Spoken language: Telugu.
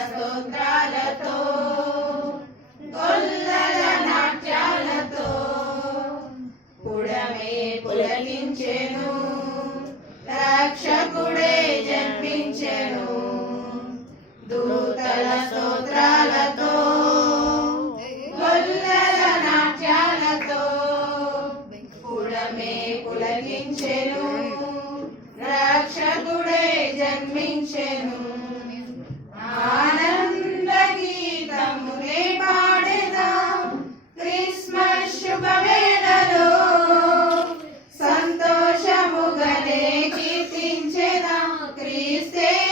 స్తోత్రాలతో గొల్లల నాట్యాలతో పుడమే పులకించెను, రక్షకుడే జన్మించెను. దూతల స్తోత్రాలతో గొల్లల నాట్యాలతో పుడమే పులకించెను,